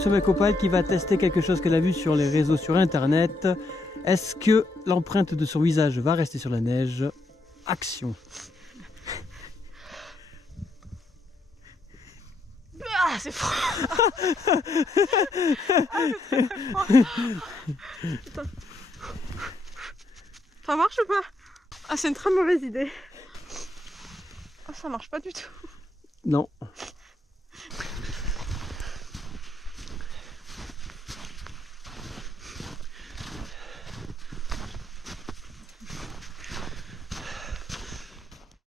nous sommes avec Opale qui va tester quelque chose qu'elle a vu sur les réseaux, sur internet. Est-ce que l'empreinte de son visage va rester sur la neige? Action! Ah, c'est froid. Putain. Ça marche ou pas? Ah, c'est une très mauvaise idée. Ah, ça marche pas du tout. Non.